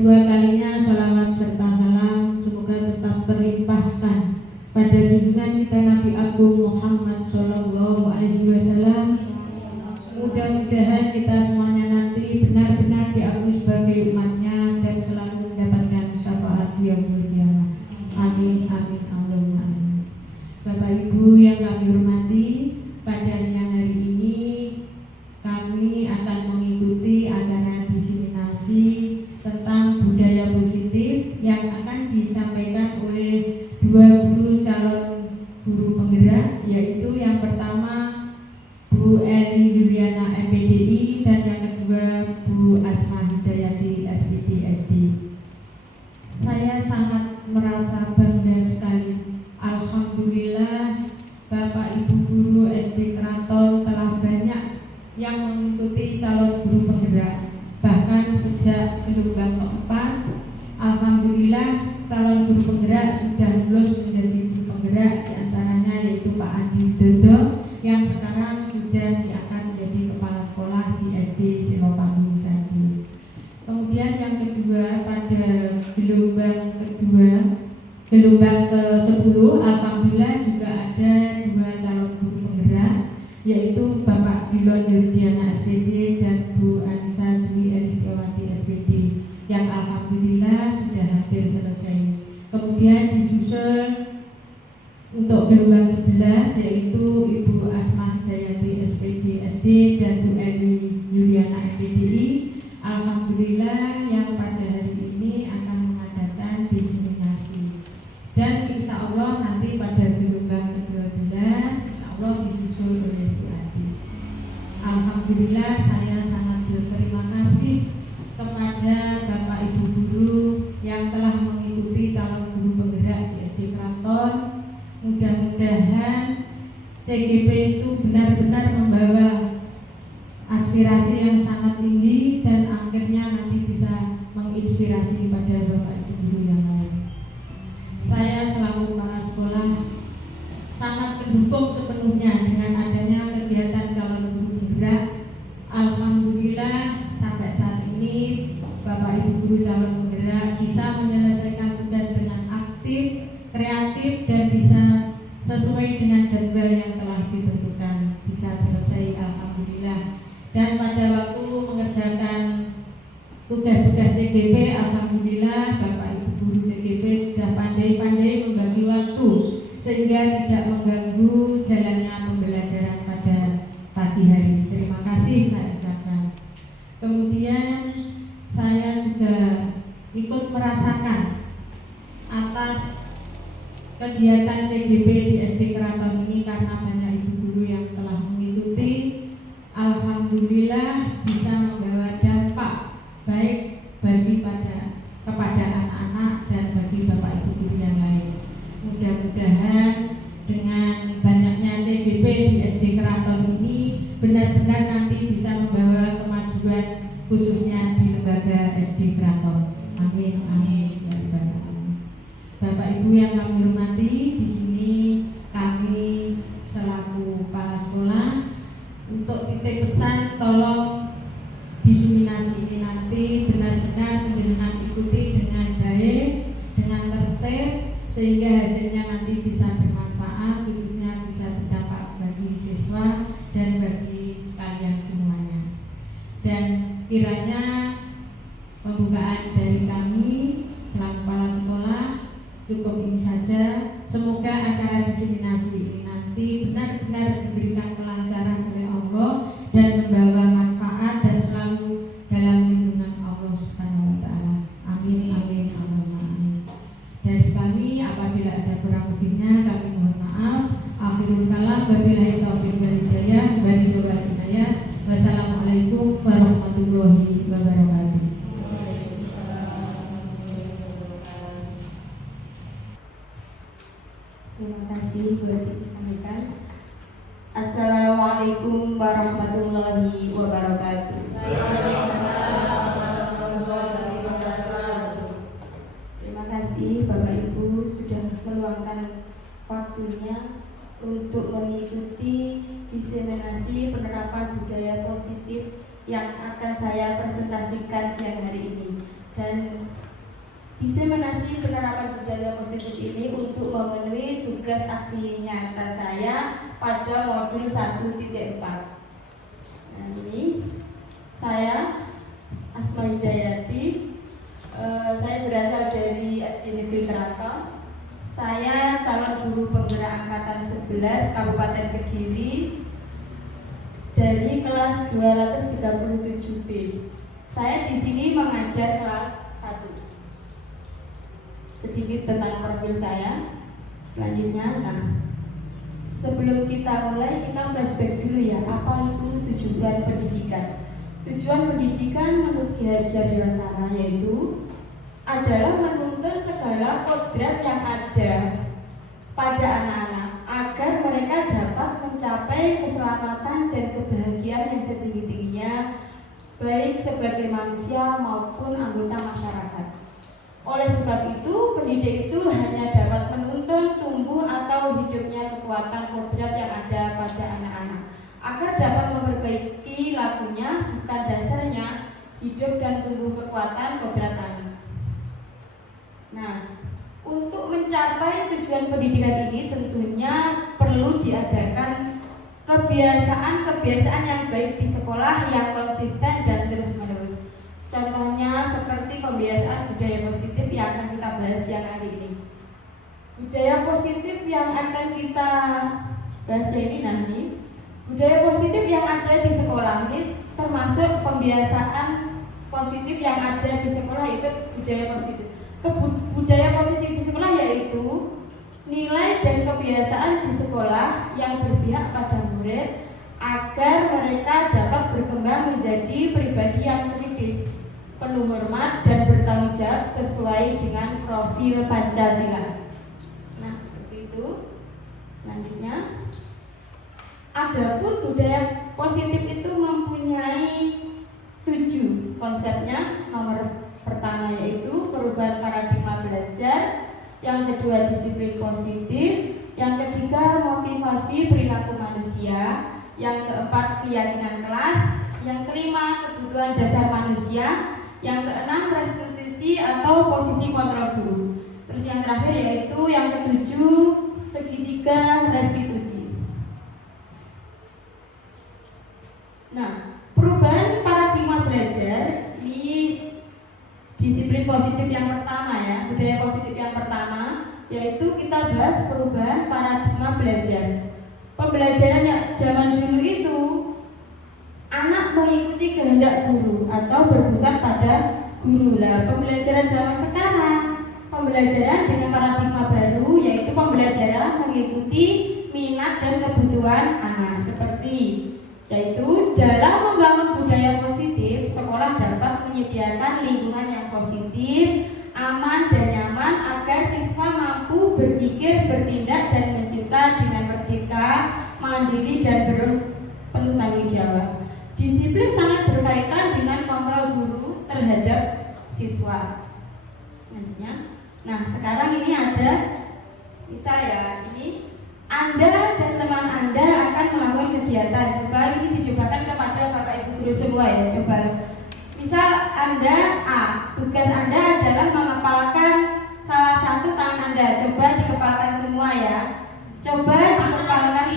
kedua kalinya sholawat serta salam semoga tetap terlimpahkan pada junjungan kita Nabi Agung Muhammad Sallallahu Alaihi Wasallam. Mudah-mudahan kita semuanya nanti benar-benar diakui sebagai umatnya dan selalu mendapatkan syafaat di yaumul qiyamah. Amin amin Allahumma amin. Bapak Ibu yang kami hormati, pada siang hari ini kami akan mengikuti acara diseminasi tentang budaya positif yang akan disampaikan oleh dua guru calon guru penggerak, yaitu yang pertama Bu Eli Yuliana MPDI dan yang kedua Bu Asma Hidayati SPD SD. Saya sangat merasa bangga sekali. Alhamdulillah Bapak Ibu guru SD Keraton telah banyak yang mengikuti calon guru penggerak. Bahkan sejak gelombang keempat, alhamdulillah calon guru penggerak sudah lulus menjadi guru penggerak, diantaranya yaitu Pak Adi Dodo yang sekarang sudah diangkat menjadi kepala sekolah di SD Siropanggung Sandi. Kemudian yang kedua, pada gelombang ke-10 alhamdulillah juga ada dua calon guru penggerak, yaitu Bapak Dilon Yurdiana SPD dan Bu Anissa Dwi Elistiawati SPD yang alhamdulillah sudah hampir selesai. Kemudian disusul untuk gelombang 11 yaitu Ibu Asma Hidayati SPD SD dan Bu Eli Yuliana MPDI. Alhamdulillah yang pada hari ini akan mengadakan diseminasi. Dan insya Allah nanti pada gelombang ke-12 insya Allah disusul oleh Bu Adi. Alhamdulillah saya sangat berterima kasih kepada Bapak Ibu guru yang telah mengikuti calon guru penggerak di SD Keraton. Mudah-mudahan CGP itu benar-benar membawa aspirasi yang sangat tinggi dan akhirnya nanti bisa menginspirasi pada Bapak Ibu guru yang lain. Saya selaku kepala sekolah sangat mendukung sepenuhnya dengan adanya kegiatan calon guru penggerak. Alhamdulillah sampai saat ini Bapak Ibu guru calon penggerak bisa menyelesaikan tugas dengan aktif, kreatif dan bisa sesuai dengan jadwal yang telah ditentukan, bisa selesai alhamdulillah. Dan pada waktu mengerjakan tugas-tugas CGP alhamdulillah Bapak Ibu guru CGP sudah pandai-pandai membagi waktu sehingga tidak mengganggu jalannya pembelajaran pada pagi hari. Terima kasih saya ucapkan. Kemudian saya juga ikut merasakan atas kegiatan CGP di SD Keraton ini karena banyak ibu guru yang telah mengikuti. Alhamdulillah bisa membawa dampak baik bagi kepada anak-anak dan bagi Bapak Ibu guru yang lain. Mudah-mudahan dengan banyaknya CGP di SD Keraton ini benar-benar nanti bisa membawa kemajuan khususnya di lembaga SD Keraton. Amin amin. Bapak Ibu yang kami hormati, di sini kami selaku kepala sekolah untuk titip pesan, tolong diseminasi ini nanti benar-benar dengan ikuti dengan baik, dengan tertib, sehingga hasilnya nanti bisa bermanfaat, khususnya bisa berdampak bagi siswa dan bagi kalian semuanya. Dan kiranya pembukaan dari kami selaku kepala sekolah cukup ini saja. Semoga acara diseminasi ini nanti benar-benar diberikan kelancaran oleh Allah dan membawa manfaat dan selalu dalam lindungan Allah Subhanahu wa taala. Amin amin Allahumma amin. Dari kami apabila ada kurang lebihnya kami mohon maaf. Akhirul kalam wabillahi taufiq wal hidayah. Wassalamualaikum warahmatullahi wabarakatuh. Terima kasih sudah disampaikan. Assalamualaikum warahmatullahi wabarakatuh. Terima kasih Bapak Ibu sudah meluangkan waktunya untuk mengikuti diseminasi penerapan budaya positif yang akan saya presentasikan siang hari ini. Dan Diseminasi penerapan budaya positif ini untuk memenuhi tugas aksi nyata saya pada modul 1.4. Nah, ini saya Asma Hidayati. Saya berasal dari SD Negeri Keraton. Saya calon guru penggerak angkatan 11 Kabupaten Kediri dari kelas 237B. Saya di sini mengajar kelas 1. Sedikit tentang profil saya. Selanjutnya, sebelum kita mulai, kita flashback dulu ya. Apa itu tujuan pendidikan? Tujuan pendidikan menurut Ki Hajar Dewantara yaitu adalah menuntun segala kodrat yang ada pada anak-anak agar mereka dapat mencapai keselamatan dan kebahagiaan yang setinggi-tingginya, baik sebagai manusia maupun anggota masyarakat. Oleh sebab itu, pendidik itu hanya dapat menuntun tumbuh atau hidupnya kekuatan kodrat yang ada pada anak-anak agar dapat memperbaiki lakunya, bukan dasarnya, hidup dan tumbuh kekuatan kodrat anak. Nah, untuk mencapai tujuan pendidikan ini tentunya perlu diadakan kebiasaan-kebiasaan yang baik di sekolah yang konsisten dan terus-menerus. Contohnya seperti pembiasaan budaya positif yang akan kita bahas siang hari ini. Budaya positif yang akan kita bahas ini budaya positif yang ada di sekolah ini termasuk pembiasaan positif yang ada di sekolah itu budaya positif. Budaya positif di sekolah yaitu nilai dan kebiasaan di sekolah yang berpihak pada murid agar mereka dapat berkembang menjadi pribadi yang kritis, penuh hormat dan bertanggung jawab sesuai dengan profil Pancasila. Nah, seperti itu. Selanjutnya, adapun budaya positif itu mempunyai 7 konsepnya. Nomor pertama yaitu perubahan paradigma belajar, yang kedua disiplin positif, yang ketiga motivasi perilaku manusia, yang keempat keyakinan kelas, yang kelima kebutuhan dasar manusia, yang keenam restitusi atau posisi kontrol guru. Terus yang terakhir yaitu yang ketujuh segitiga restitusi. Nah, perubahan paradigma belajar ini disiplin positif yang pertama ya, budaya positif yang pertama yaitu kita bahas perubahan paradigma belajar. Pembelajaran yang zaman dulu itu anak mengikuti kehendak guru atau berpusat pada guru. Lah, pembelajaran zaman sekarang, pembelajaran dengan paradigma baru yaitu pembelajaran mengikuti minat dan kebutuhan anak. Seperti yaitu dalam membangun budaya positif, sekolah dapat menyediakan lingkungan yang positif, aman dan nyaman agar siswa mampu berpikir, bertindak dan mencipta dengan merdeka, mandiri dan penuh tanggung jawab. Disiplin sangat berkaitan dengan kontrol guru terhadap siswa. Nah, sekarang ini ada misal ya, ini Anda dan teman Anda akan melakukan kegiatan. Coba ini dicobakan kepada Bapak Ibu guru semua ya. Coba. Misal Anda tugas Anda adalah mengepalkan salah satu tangan Anda. Coba dikepalkan semua ya. Coba dikepalkan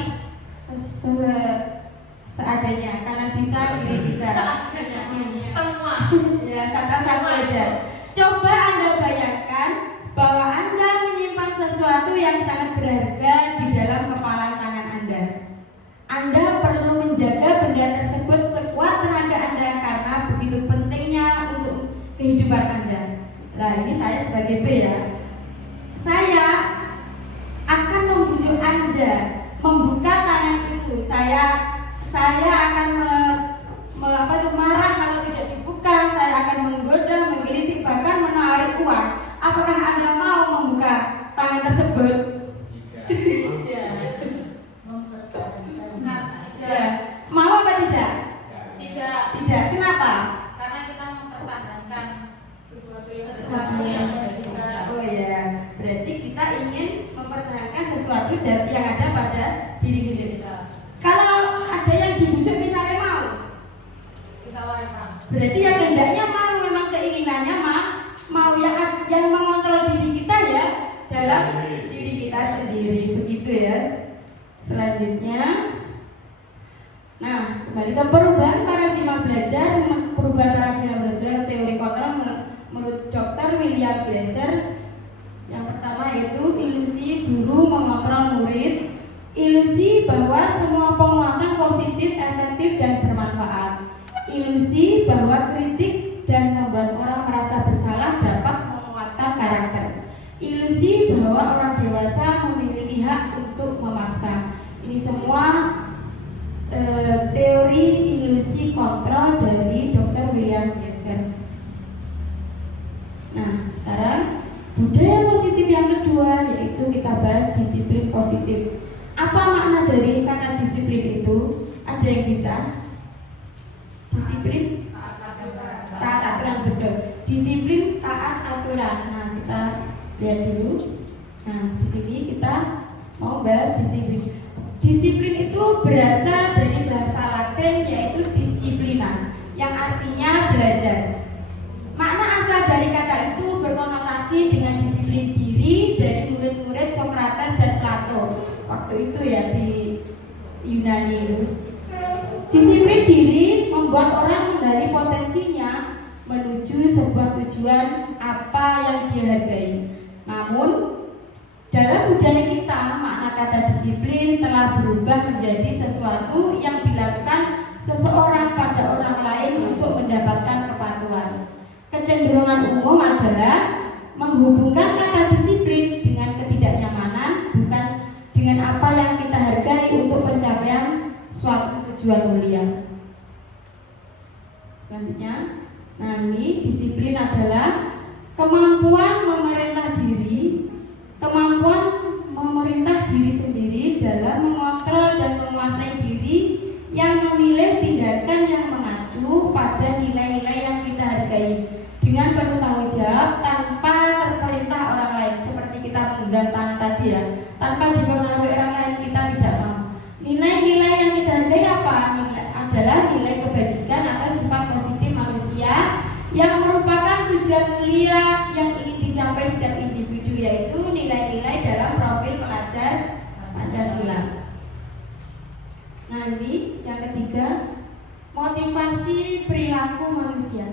seadanya. Kanan bisa, kiri bisa. Seadanya. Semua. Ya, satu aja. Coba Anda bayangkan bahwa Anda menyimpan sesuatu yang sangat berharga di dalam kepalan tangan Anda. Anda perlu menjaga benda tersebut sekuat tenaga Anda karena begitu pentingnya untuk kehidupan Anda. Nah, ini saya sebagai B ya. Saya akan membujuk Anda membuka tangan itu. Saya akan marah kalau tidak dibuka. Saya akan menggoda, menggelitik, bahkan menawari uang. Apakah Anda mau membuka tangan tersebut? Ya. Mau apa tidak? Tidak. Kenapa? Karena kita mempertahankan Sesuatu yang oh ya, berarti kita ingin mempertahankan sesuatu yang ada pada diri kita. Kalau ada yang dibujuk misalnya mau, kita warna. berarti yang hendaknya mau, memang keinginannya mau yang dalam diri kita sendiri, begitu ya. Selanjutnya, nah kembali ke perubahan paradigma belajar. Perubahan paradigma belajar teori kontrol menurut Dr. William Glasser. Yang pertama yaitu ilusi guru mengontrol murid, ilusi bahwa semua penguatan positif, efektif dan bermanfaat, ilusi bahwa kritik dan membuat orang merasa bersalah dapat menguatkan karakter, ilusi bahwa orang dewasa memiliki hak untuk memaksa. Ini semua teori ilusi kontrol dari Dr. William Glasser. Nah, sekarang budaya positif yang kedua yaitu kita bahas disiplin positif. Apa makna dari kata disiplin itu? Ada yang bisa? Disiplin taat aturan, betul. Disiplin taat aturan. Nah, kita lihat dulu. Nah, di sini kita mau bahas disiplin. Disiplin itu berasal dari bahasa Latin yaitu disciplina, yang artinya belajar. Makna asal dari kata itu berkonotasi dengan disiplin diri dari murid-murid Socrates dan Plato waktu itu ya di Yunani itu. Disiplin diri membuat orang menggali potensinya menuju sebuah tujuan apa yang dia hargai. Namun dalam budaya kita, makna kata disiplin telah berubah menjadi sesuatu yang dilakukan seseorang pada orang lain untuk mendapatkan kepatuhan. Kecenderungan umum adalah menghubungkan kata disiplin dengan ketidaknyamanan, bukan dengan apa yang kita hargai untuk pencapaian suatu tujuan mulia. Selanjutnya, nah ini disiplin adalah kemampuan memerintah diri, kemampuan memerintah diri sendiri dalam mengontrol dan menguasai diri, yang memilih tindakan yang mengacu pada nilai-nilai yang kita hargai dengan penuh tanggung jawab tanpa terperintah orang lain. Seperti kita menggenggam tangan tadi ya, tanpa dipengaruhi orang lain kita tidak mau. Nilai-nilai yang kita hargai apa? Adalah nilai kebajikan atau sifat positif manusia yang merupakan tujuan mulia yang ingin dicapai setiap individu, yaitu nilai-nilai dalam profil pelajar Pancasila. Nah ini yang ketiga, motivasi perilaku manusia.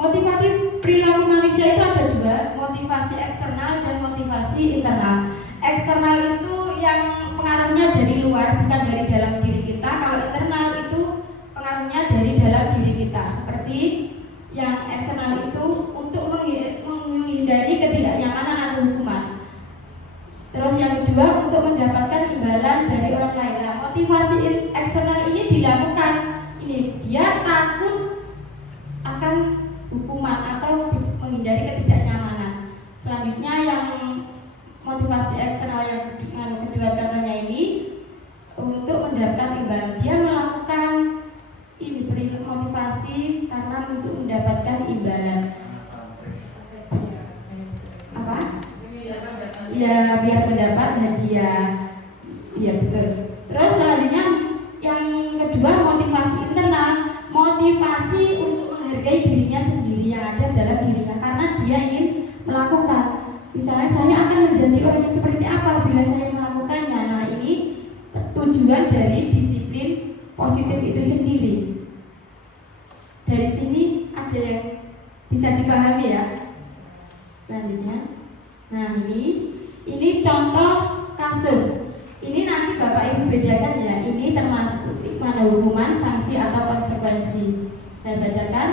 Motivasi perilaku manusia itu ada dua, motivasi eksternal dan motivasi internal. Eksternal itu yang pengaruhnya dari luar, bukan dari dalam diri kita. Kalau internal itu pengaruhnya dari dalam diri kita. Seperti yang eksternal itu untuk menghindari ketidaknyamanan atau hukuman. Terus yang kedua untuk mendapatkan imbalan dari orang lain. Nah, motivasi eksternal ini dilakukan, ini dia takut akan hukuman atau menghindari ketidaknyamanan. Selanjutnya yang motivasi eksternal yang kedua contohnya ini untuk mendapatkan imbalan. Dia melakukan ini motivasi karena untuk mendapatkan imbalan. Apa? Ya biar mendapat hadiah. Iya betul. Terus selanjutnya yang kedua motivasi internal, motivasi untuk menghargai dirinya sendiri yang ada dalam dirinya karena dia ingin melakukan. Misalnya saya akan menjadi orang yang seperti apa bila saya melakukannya. Nah ini tujuan dari disiplin positif itu sendiri. Dari sini ada yang bisa dipahami ya. Selanjutnya, nah ini contoh kasus. Ini nanti Bapak Ibu bedakan ya. Ini termasuk mana hukuman, sanksi atau konsekuensi. Saya bacakan.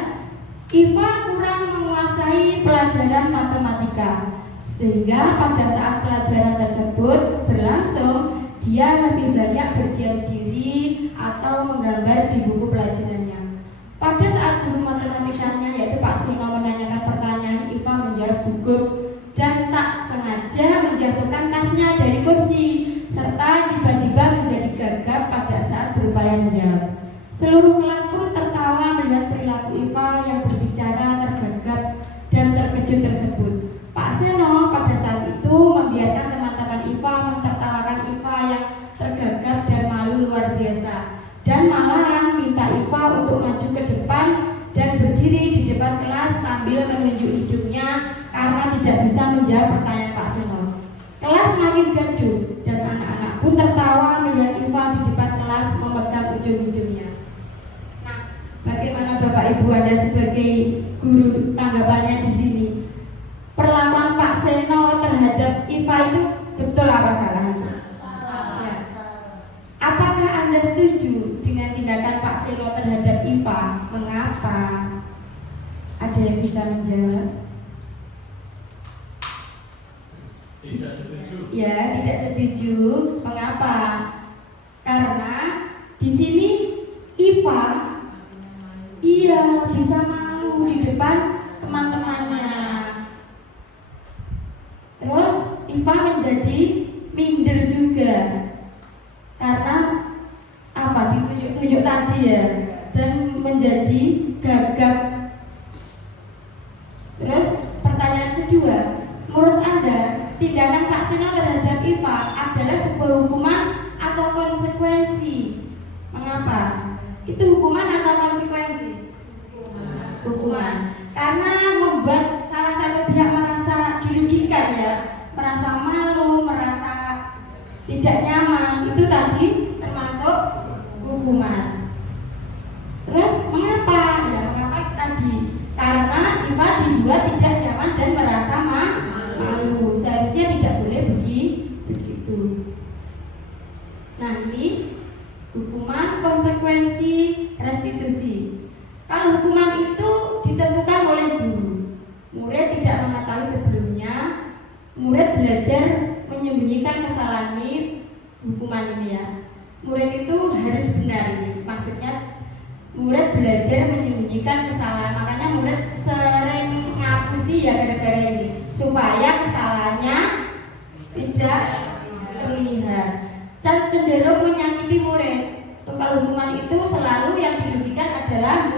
Iva kurang menguasai pelajaran matematika, sehingga pada saat pelajaran tersebut berlangsung, dia lebih banyak berdiam diri atau menggambar di buku pelajarannya. Pada saat guru matematikanya yaitu Pak Sino menanyakan pertanyaan, Iva menjawab gugup dan tak sengaja menjatuhkan tasnya dari kursi serta tiba-tiba menjadi gagap pada saat berupaya menjawab. Seluruh kelas pun tertawa melihat perilaku Iva yang berbicara tergagap dan terkejut tersebut. Pak Seno pada saat itu membiarkan teman-teman Iva mentertawakan Iva yang tergagap dan malu luar biasa, dan malahan minta Iva untuk maju ke depan dan berdiri di depan kelas menunjuk hidungnya karena tidak bisa menjawab pertanyaan Pak Seno. Kelas makin gaduh dan anak-anak pun tertawa melihat Iva di depan kelas memegang ujung hidungnya. Nah, bagaimana Bapak Ibu Anda sebagai guru tanggapannya di sini? Perlakuan Pak Seno terhadap Iva itu betul apa salah? Ya. Apakah Anda setuju dengan tindakan Pak Seno terhadap Iva? Mengapa? Ada yang bisa menjawab? Tidak setuju. Ya, tidak setuju. Mengapa? Karena di sini Iva bisa malu di depan teman-temannya. Terus Iva menjadi minder juga karena apa? Ditunjuk-tunjuk tadi ya, dan menjadi gagap. Terus pertanyaan kedua, menurut Anda tindakan Pak Seno terhadap Iva adalah sebuah hukuman atau konsekuensi? Mengapa? Itu hukuman atau konsekuensi? Hukuman. Karena membuat salah satu pihak merasa dirugikan ya, merasa malu, merasa tidak nyaman, itu tadi termasuk hukuman. Terus mengapa? Ya mengapa tadi? Karena Iva dibuat tidak nyaman dan merasa malu. Seharusnya tidak boleh begitu. Nah, ini hukuman, konsekuensi, restitusi. Kalau hukuman itu ditentukan oleh guru, murid tidak mengetahui sebelumnya, murid belajar menyembunyikan kesalahan ini, hukuman ini ya. Murid itu harus benar ini, maksudnya murid belajar menyembunyikan kesalahan, makanya murid sering ngapusi ya gara-gara ini, supaya kesalahannya tidak terlihat. Cenderung menyakiti murid. Kalau hukuman itu selalu yang dirugikan adalah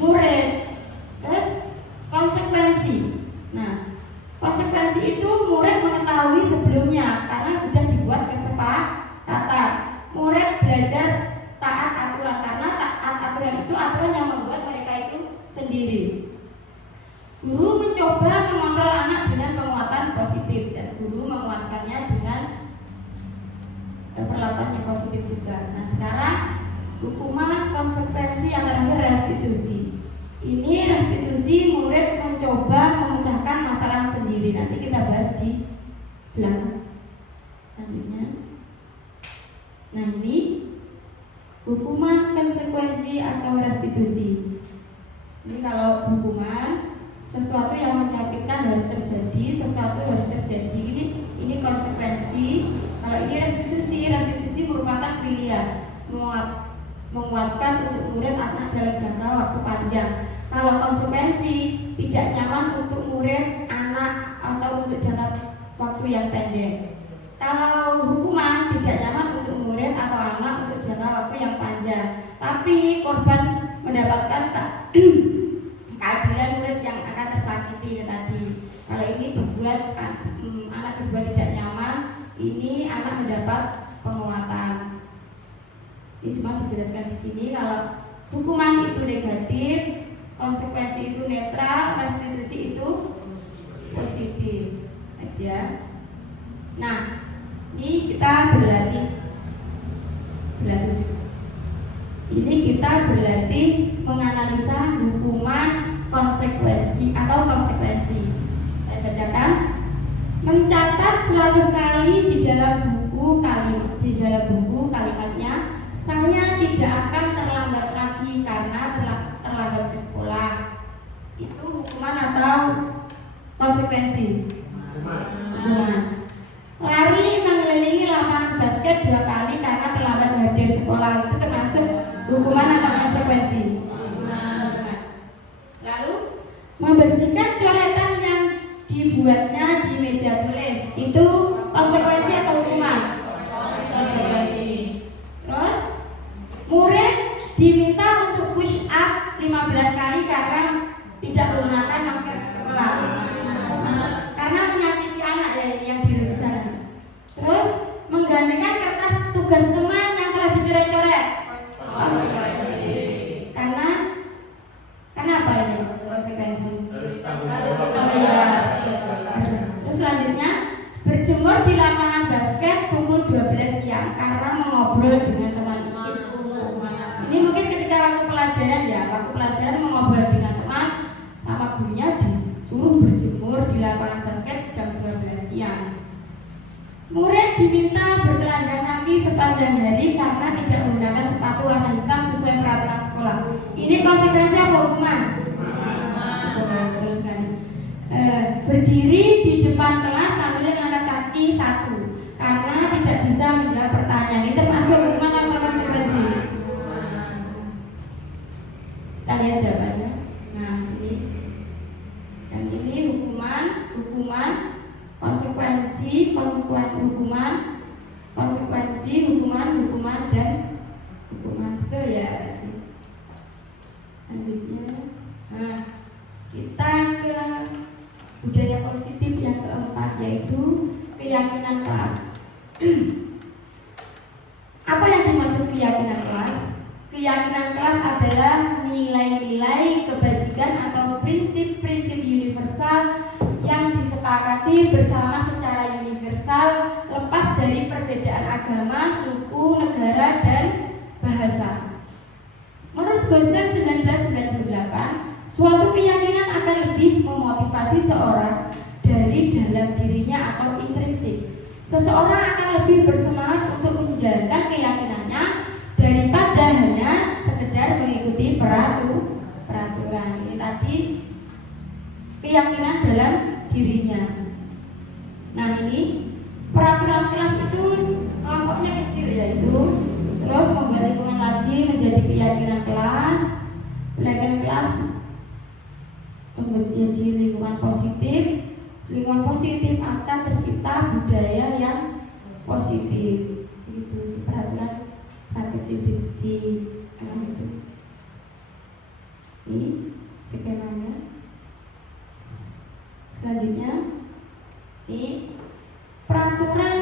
murid. Terus konsekuensi. Nah, konsekuensi itu murid mengetahui sebelumnya karena sudah dibuat kesepakatan. Murid belajar taat aturan karena taat aturan itu aturan yang membuat mereka itu sendiri. Guru mencoba mengontrol anak dengan penguatan positif dan guru menguatkannya dengan perlakuan yang positif juga. Nah, sekarang hukuman, konsekuensi, yang terakhir restitusi. Ini restitusi murid mencoba memecahkan masalah sendiri. Nanti kita bahas di belakang selanjutnya. Nah, ini hukuman, konsekuensi atau restitusi. Ini kalau hukuman, sesuatu yang menyakitkan harus terjadi, sesuatu harus terjadi. Ini konsekuensi. Kalau ini restitusi merupakan pilihan menguatkan untuk murid anak dalam jangka waktu panjang. Kalau konsekuensi tidak nyaman untuk murid anak atau untuk jangka waktu yang pendek. Kalau hukuman tidak nyaman untuk murid atau anak untuk jangka waktu yang panjang. Tapi korban mendapatkan keadilan murid yang akan tersakiti tadi. Kalau ini dibuat anak dibuat tidak nyaman, ini anak mendapat penguatan. Ini semua dijelaskan di sini. Kalau hukuman itu negatif, konsekuensi itu netral, restitusi itu positif. Next ya. Nah, ini kita berlatih. Ini kita berlatih menganalisa hukuman, konsekuensi atau konsekuensi. Saya bacakan. Mencatat 100 kali di dalam buku kalimatnya, saya tidak akan terlambat lagi karena terlambat ke sekolah. Itu hukuman atau konsekuensi? Hukuman. Lari mengelilingi lapangan basket 2 kali karena terlambat hadir sekolah, itu termasuk hukuman atau konsekuensi? Lalu membersihkan coretan yang dibuatnya di meja tulis, itu konsekuensi atau hukuman? Konsekuensi. Terus murid diminta untuk push up 15 kali karena tidak menggunakan masker ke sekolah, karena menyakiti anak ya yang dirugikan. Terus menggantikan kertas tugas teman yang telah dicoret-coret. Karena apa ini konsekuensi? dan hari karena tidak menggunakan sepatu warna hitam sesuai peraturan sekolah. Ini konsekuensi apa hukuman? Teruskan. Berdiri di depan kelas sambil mengangkat kaki 1 karena tidak bisa menjawab pertanyaan. Ini termasuk hukuman atau konsekuensi? Kita lihat jawabannya. Nah, ini dan ini hukuman, konsekuensi, hukuman dan hukuman. Betul ya tadi. Selanjutnya, nah kita ke budaya positif yang keempat, yaitu keyakinan kelas. Apa yang dimaksud keyakinan kelas? Keyakinan kelas adalah nilai-nilai kebajikan atau prinsip-prinsip universal yang disepakati bersama secara universal lepas dari perbedaan agama, suku, negara, dan bahasa. Menurut Gosen 1998, suatu keyakinan akan lebih memotivasi seorang dari dalam dirinya atau intrinsik. Seseorang akan lebih bersemangat untuk menjalankan keyakinannya daripada hanya sekedar mengikuti peraturan. Ini tadi keyakinan dalam dirinya. Nah, ini peraturan kelas itu kelompoknya kecil, yaitu terus membuat lingkungan lagi menjadi keyakinan kelas menjadi lingkungan positif. Lingkungan positif akan tercipta budaya yang positif. Itu peraturan saat kecil di itu. Ini skemanya. Selanjutnya, ini peraturan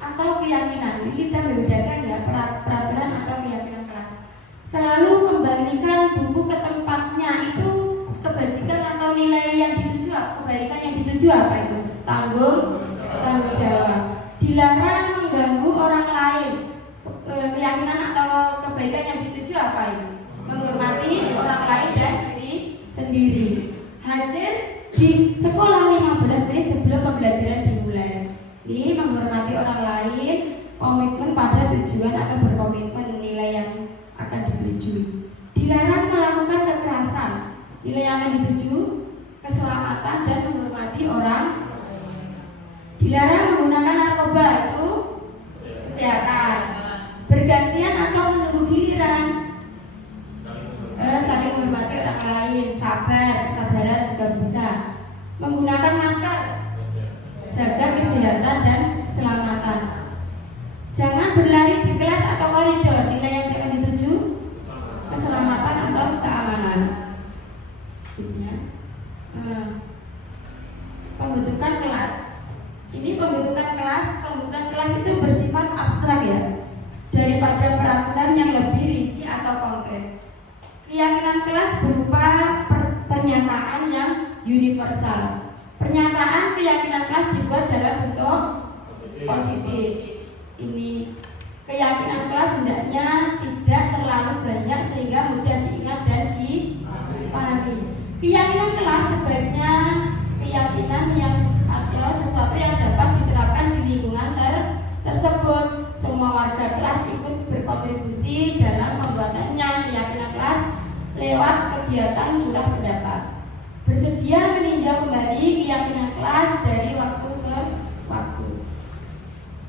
atau keyakinan. Ini kita membedakan ya, peraturan atau keyakinan kelas. Selalu kembalikan buku ke tempatnya. Itu kebajikan atau nilai yang dituju, kebaikan yang dituju apa itu? Tanggung jawab. Dilarang mengganggu orang lain. Keyakinan atau kebaikan yang dituju apa itu? Menghormati orang lain dan diri sendiri. Hadir di sekolah 15 menit sebelum pembelajaran dimulai. Ini menghormati orang lain, komitmen pada tujuan atau berkomitmen nilai yang akan dituju. Dilarang melakukan kekerasan. Nilai yang akan dituju keselamatan dan menghormati orang. Dilarang menggunakan narkoba, itu kesehatan. Bergantian atau menunggu giliran. Saling menghormati orang lain, kesabaran juga bisa. Menggunakan masker, jaga kesehatan dan keselamatan. Jangan berlari di kelas atau koridor. Nilai yang akan dituju keselamatan atau keamanan. Pembentukan kelas. Ini pembentukan kelas itu bersifat abstrak ya, daripada peraturan yang lebih rinci atau konkret. Keyakinan kelas berupa pernyataan yang universal. Pernyataan keyakinan kelas dibuat dalam bentuk positif. Ini keyakinan kelas hendaknya tidak terlalu banyak sehingga mudah diingat dan dipahami. Keyakinan kelas sebaiknya keyakinan yang sesuatu yang dapat diterapkan di lingkungan tersebut. Semua warga kelas ikut berkontribusi dalam membuatnya keyakinan kelas lewat kegiatan curah pendapat. Bersedia meninjau kembali keyakinan kelas dari waktu ke waktu.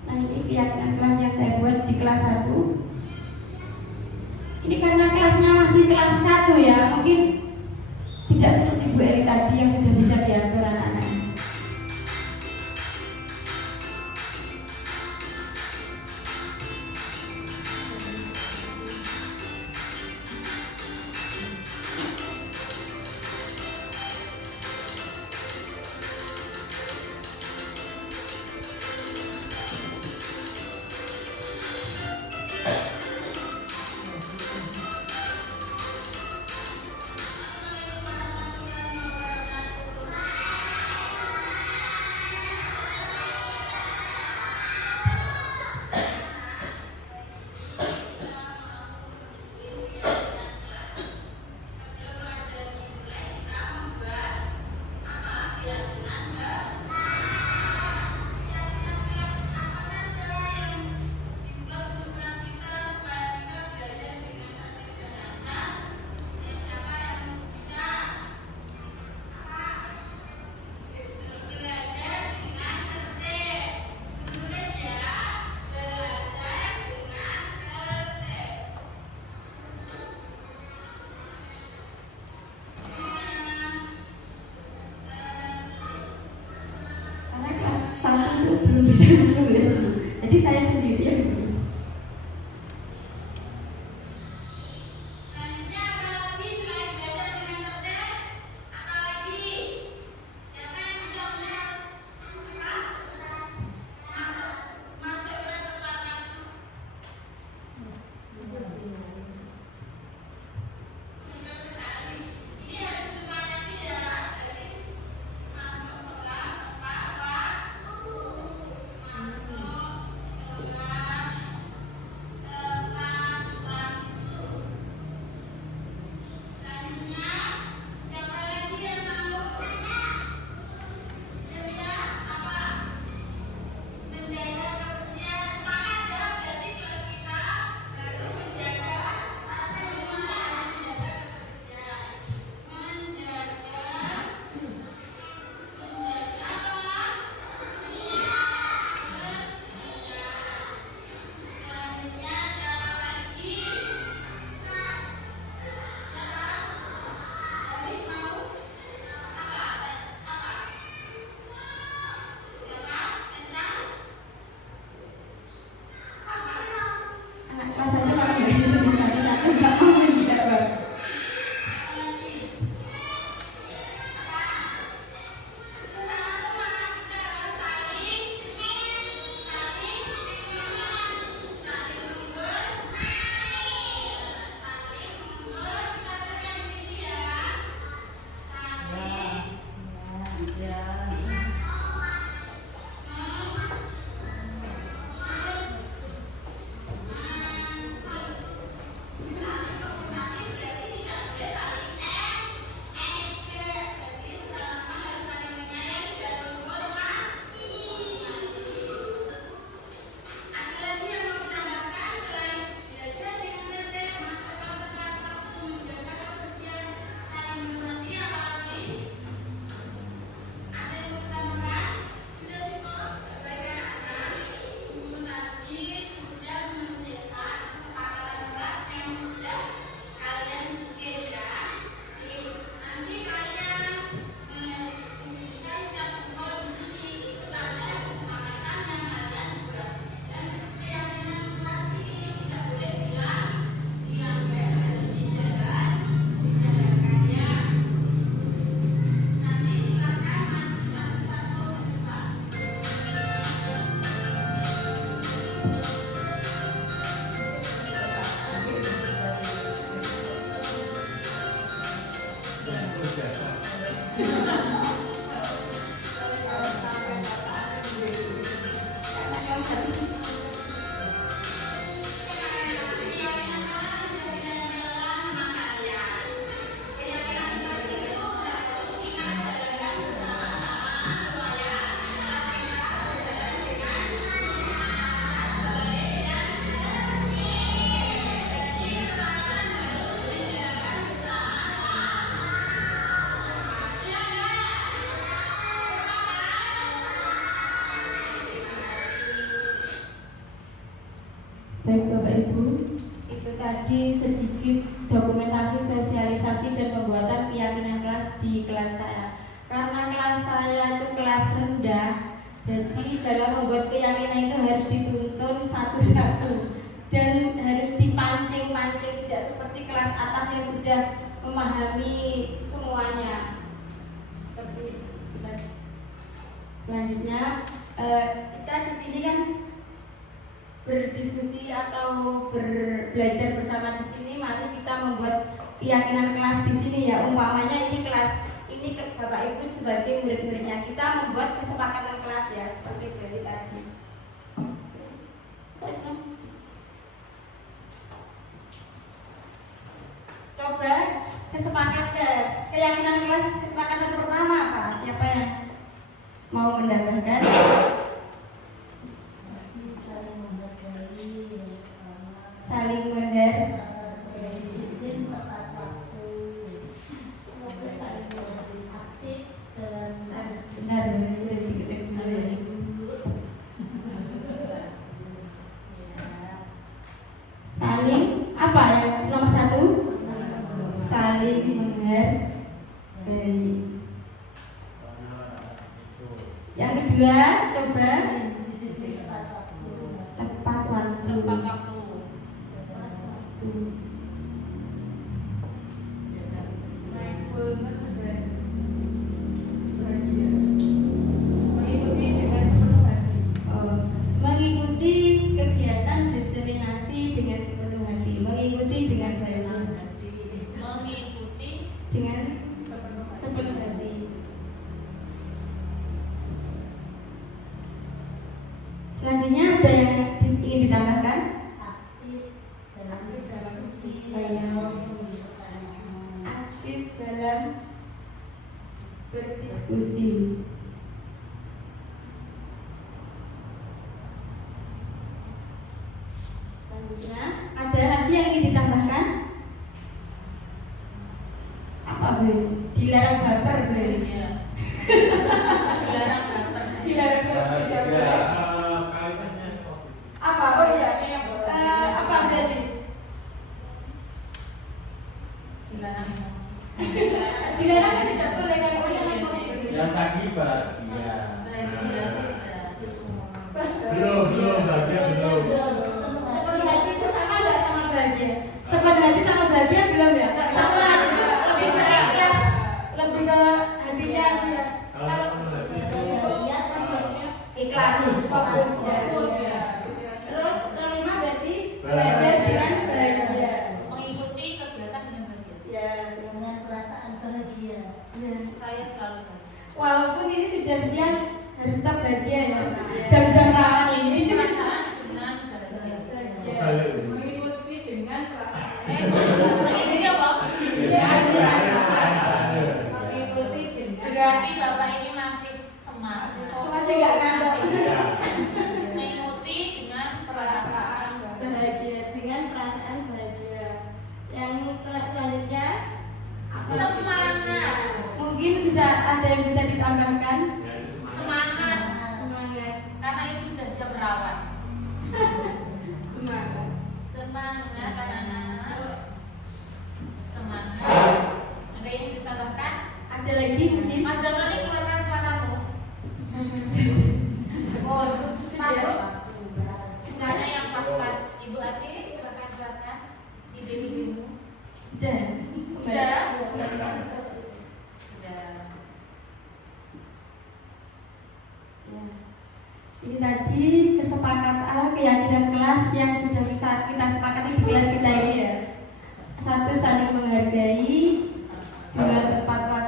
Nah, ini keyakinan kelas yang saya buat di kelas 1. Ini karena kelasnya masih kelas 1 ya, mungkin tidak seperti Bu Eri tadi yang sudah bisa diatur anak-anak. ijazah. Baik Bapak Ibu, itu tadi sedikit dokumentasi sosialisasi dan pembuatan keyakinan kelas di kelas saya. Karena kelas saya itu kelas rendah, jadi dalam membuat keyakinan itu harus dituntun satu-satu dan harus dipancing-pancing, tidak seperti kelas atas yang sudah memahami semuanya. Seperti itu. Selanjutnya kita di sini kan berdiskusi atau belajar bersama di sini. Mari kita membuat keyakinan kelas di sini ya. Umpamanya ini kelas, ini Bapak Ibu sebagai murid-muridnya, kita membuat kesepakatan kelas ya, seperti dari tadi. Coba keyakinan kelas, kesepakatan pertama apa? Siapa yang mau mendapatkan? Saling menghargai, disiplin tepat waktu, aktif dalam benar saling apa ya, nomor satu saling menghargai. Yang kedua coba tepat waktu. Mengikuti kegiatan diseminasi dengan sepenuh hati. Mengikuti dengan baik. Mengikuti Dengan sepenuh hati. Selanjutnya ada yang ingin ditambahkan? Aktif dalam berdiskusi. Selanjutnya ada lagi yang ingin ditambahkan? Apa Bu? Dilarang baper Bu? ya. Dilarang baper. Dilarang baper. Kaitannya positif. Apa? Oh iya. Apa berarti? Dilarang emosi. Dilarang kan tidak boleh kalimatnya positif. Yang tadi bahagia. Bahagia sudah. Belum bahagia belum. Sepenuh hati itu sama nggak sama bahagia? Sepenuh hati sama bahagia belum ya? Sama. Lebih ke ikhlas, lebih ke hatinya ya. Kalau bahagia kan maksudnya ikhlas, fokus ya. Terus kelima berarti belajar dengan bahagia. Mengikuti kegiatan dengan bahagia. Ya, dengan perasaan bahagia. Ya. Saya selalu bahagia. Walaupun ini sudah siang harus tetap bahagia ya. Jam-jam rawan Ini ini. perasaan dengan bahagia. Balik. Mengikuti dengan mengikuti apa? Mengikuti dengan Berarti Bapak ini masih semangat. masih nggak ngantuk. Mengikuti dengan perasaan Bahagia dengan perasaan bahagia. Yang selanjutnya semangat. mungkin bisa ada yang bisa ditambahkan. Ya, itu Semangat. Semangat, Karena itu sudah jam rawan. semangat. Semangat anak-anak. Semangat. Ada yang ditambahkan? Ada lagi mungkin. Mas Zamrani keluarkan suaramu. Oh, pas. Sisanya yang pas-pas. Ibu Ati, silakan keluarkan ide-idemu. Sudah. Sudah? Sudah. Sudah. Ya. Ini tadi kesepakatan keyakinan kelas yang sudah kita sepakati di kelas kita ini ya. Satu, saling menghargai. Dua, tepat waktu.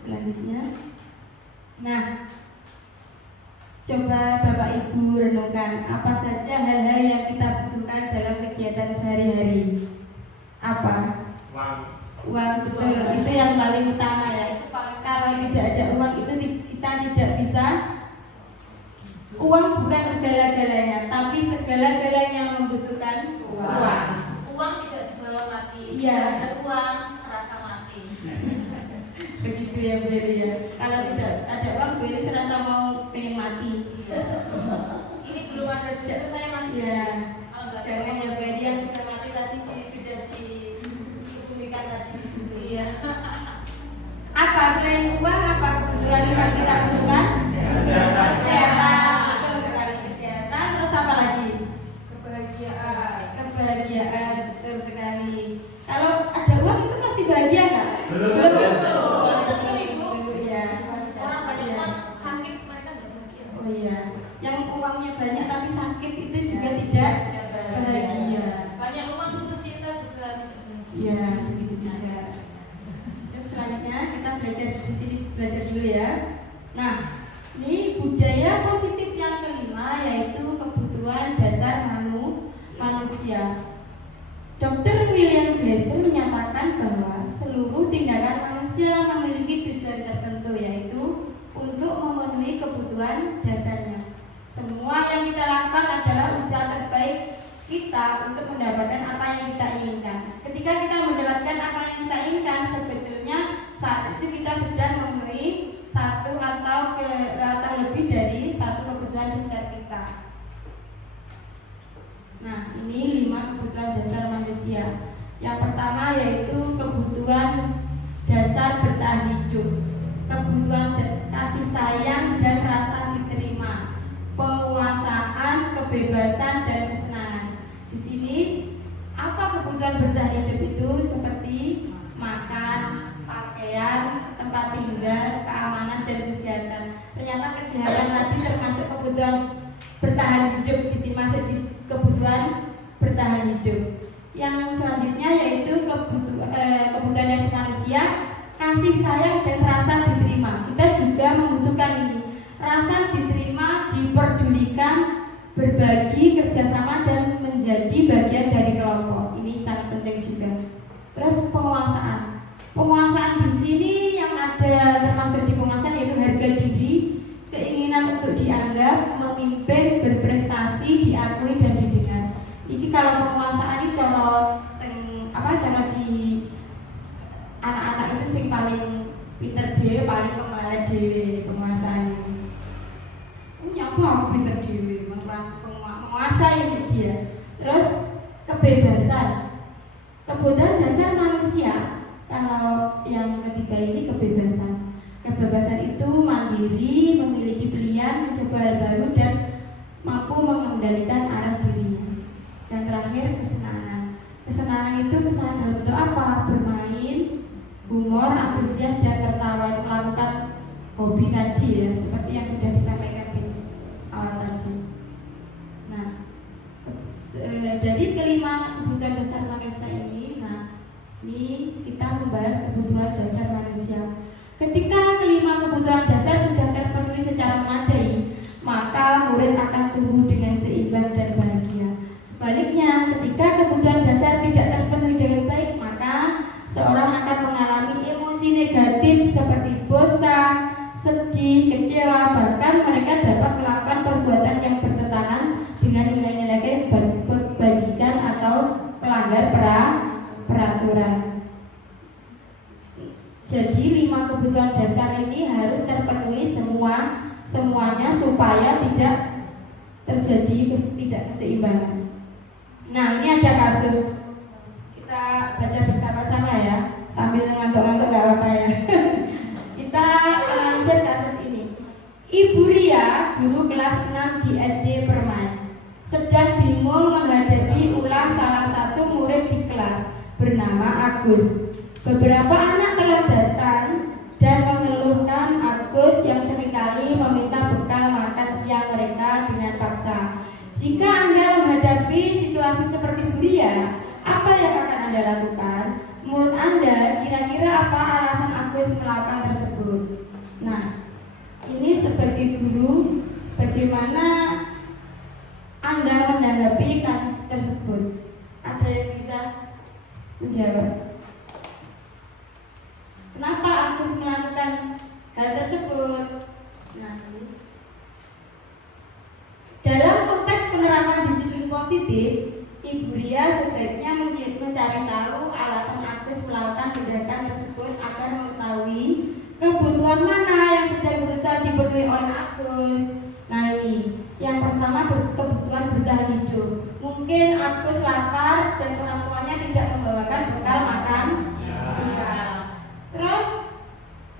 selanjutnya. Nah, coba Bapak Ibu renungkan apa saja hal-hal yang kita butuhkan dalam kegiatan sehari-hari. Apa? Uang, betul. Itu yang paling utama ya. Kalau tidak ada uang itu kita tidak bisa. Uang bukan segala-galanya, tapi segala-galanya membutuhkan uang. Uang tidak dibawa mati. Iya. Ada uang serasa mati. Begitu ya Bu Eri ya. Kalau tidak ada uang Bu Eri serasa mau pengen mati. Ini belum ada juga, saya masih. Ya. Oh, enggak. Jangan ya Bu Eri yang sudah mati tadi sudah dikumpulkan tadi. Iya. Apa selain uang, apa kebutuhan yang kita butuhkan? Kesehatan. Betul sekali, kesehatan. Terus apa lagi? Kebahagiaan, betul sekali. Kalau ada uang itu pasti bahagia nggak? Belum. Belum tentu, Ibu. Ya. Orang banyak Ya. uang sakit mereka nggak bahagia. Oh iya. Yang uangnya banyak tapi sakit itu juga tidak bahagia. Banyak uang putus cinta juga tidak bahagia. Ya, begitu juga. Terus selanjutnya kita belajar di sini, belajar dulu ya. Nah, ini budaya positif yang kelima yaitu kebutuhan dasar manusia. Dr. William Glasser menyatakan bahwa seluruh tindakan manusia memiliki tujuan tertentu, yaitu untuk memenuhi kebutuhan dasarnya. Semua yang kita lakukan adalah usaha terbaik kita untuk mendapatkan apa yang kita inginkan. Ketika kita mendapatkan apa yang kita inginkan, sebetulnya saat itu kita sedang memenuhi satu atau lebih dari satu kebutuhan dasar kita. Nah, ini 5 kebutuhan dasar manusia. Yang pertama yaitu kebutuhan dasar bertahan hidup, kebutuhan kasih sayang dan rasa diterima, penguasaan, kebebasan dan kesenangan. Di sini apa kebutuhan bertahan hidup itu? Seperti makan, pakaian, tempat tinggal, keamanan dan kesehatan. Ternyata kesehatan tadi termasuk kebutuhan bertahan hidup, di sini masuk di kebutuhan bertahan hidup. Yang selanjutnya yaitu kebutuhan dasar manusia, kasih sayang dan rasa diterima. Kita juga membutuhkan ini, rasa diterima, diperdulikan, berbagi, kerjasama dan menjadi bagian dari kelompok. Ini sangat penting juga. Terus penguasaan di sini yang ada termasuk di penguasaan yaitu harga diri, keinginan untuk dianggap, memimpin, berprestasi, diakui dan didengar. Ini kalau penguasaan ini cara di anak-anak itu sing paling pinter dhewe, paling kemana dhewe penguasaan ini. Nyapa pinter dhewe, menguasai dia. Terus kebebasan. Kebutuhan dasar manusia. Kalau yang ketiga ini kebebasan. Kebebasan itu mandiri, memiliki pilihan, mencoba hal baru dan mampu mengendalikan arah dirinya. Dan terakhir kesenangan. Kesenangan itu kesenangan dalam bentuk apa? Bermain, humor, antusias dan tertawa, itu melakukan hobi tadi ya, seperti yang sudah disampaikan di awal tadi. Nah, dari kelima kebutuhan dasar manusia ini, ini kita membahas kebutuhan dasar manusia. Ketika kelima kebutuhan dasar sudah terpenuhi secara memadai, maka murid akan tumbuh dengan seimbang dan bahagia. Sebaliknya, ketika kebutuhan dasar tidak terpenuhi dengan baik, maka seorang akan mengalami emosi negatif seperti bosan, sedih, kecewa, bahkan mereka dapat melakukan perbuatan yang bertentangan dengan nilai-nilai kebajikan atau melanggar peraturan. Jadi 5 kebutuhan dasar ini harus terpenuhi semuanya supaya tidak terjadi tidak keseimbangan. Nah, ini ada kasus, kita baca bersama-sama ya, sambil ngantuk-ngantuk gak apa-apa ya. Kita analisis kasus ini. Ibu Ria, guru kelas 6 di SD Permai, sedang bingung menghadapi ulah salah satu murid di kelas bernama Agus. Beberapa anak telah datang dan mengeluhkan Agus yang seringkali meminta bekal makan siang mereka dengan paksa. Jika Anda menghadapi situasi seperti Bu Ria, apa yang akan Anda lakukan? Menurut Anda, kira-kira apa alasan Agus melakukan tersebut? hal tersebut. Nah, dalam konteks penerapan disiplin positif, Ibu Ria sebaiknya mencari tahu alasan Agus melakukan tindakan tersebut agar mengetahui kebutuhan mana yang sedang berusaha dipenuhi oleh Agus. Nah ini, yang pertama kebutuhan bertahan hidup. Mungkin Agus lapar dan orang tuanya tidak membawakan bekal makan siang. Terus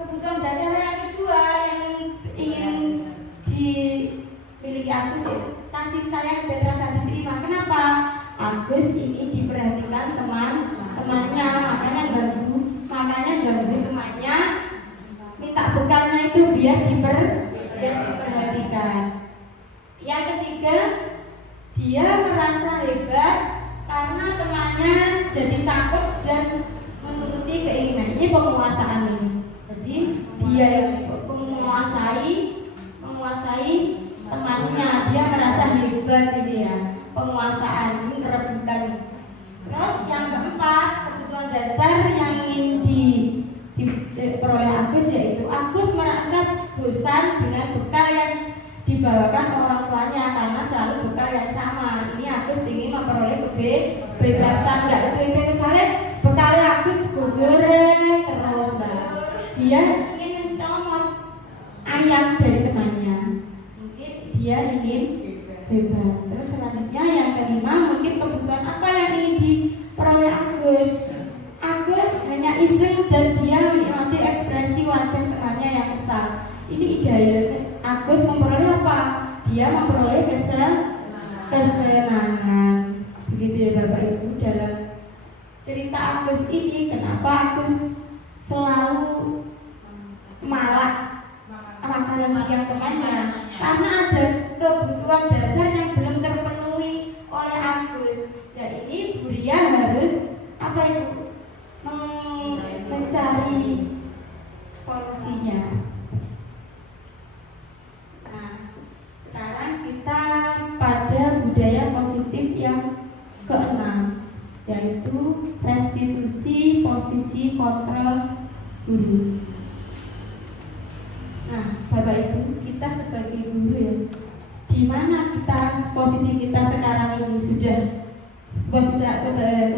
kebutuhan dasar yang kedua yang ingin dimiliki Agus itu kasih sayang dan rasa diterima. Kenapa? Agus ingin diperhatikan teman-temannya, makanya ganggu temannya, minta bekalnya itu biar diperhatikan. Yang ketiga, dia merasa hebat karena temannya jadi takut dan menuruti keinginan. Ini penguasaan ini. Jadi dia yang menguasai temannya, dia merasa hebat ini ya. Penguasaan ini rebutan. Terus yang keempat, kebutuhan dasar yang ingin diperoleh Agus yaitu Agus merasa bosan dengan bekal yang dibawakan orang tuanya karena selalu bekal yang sama. Ini Agus ingin memperoleh kebebasan. Enggak itu misalnya bekalnya Agus goreng terus dia ingin mencomot ayam dari temannya. Mungkin dia ingin bebas. Terus selanjutnya yang kelima, mungkin kebutuhan apa yang ingin diperoleh Agus. Agus hanya iseng dan dia menikmati ekspresi wajah temannya yang kesal. Ini Ijail. Agus memperoleh apa? Dia memperoleh kesenangan. Begitu ya Bapak Ibu, dalam cerita Agus ini kenapa Agus selalu malak makanan siang temannya? Karena ada kebutuhan dasar yang belum terpenuhi oleh Agus. Dan ini Bu Ria harus apa itu? Mencari solusinya. Nah, sekarang kita pada budaya positif yang keenam, yaitu restitusi posisi kontrol guru. Nah, Bapak Ibu, kita sebagai guru ya, di mana posisi kita sekarang ini